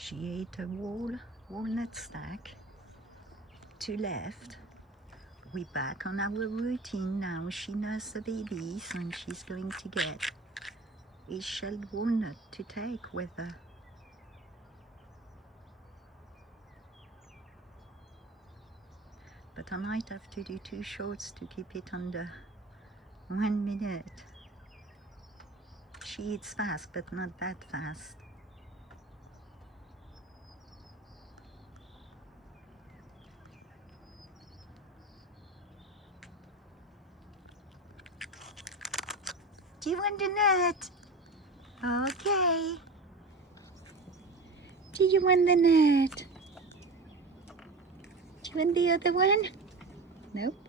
She ate a walnut stack. 2 left. We're back on our routine now. She nursed the babies and she's going to get a shelled walnut to take with her. But I might have to do 2 shorts to keep it under 1 minute. She eats fast, but not that fast. Do you want the nut? Okay. Do you want the nut? Do you want the other one? Nope.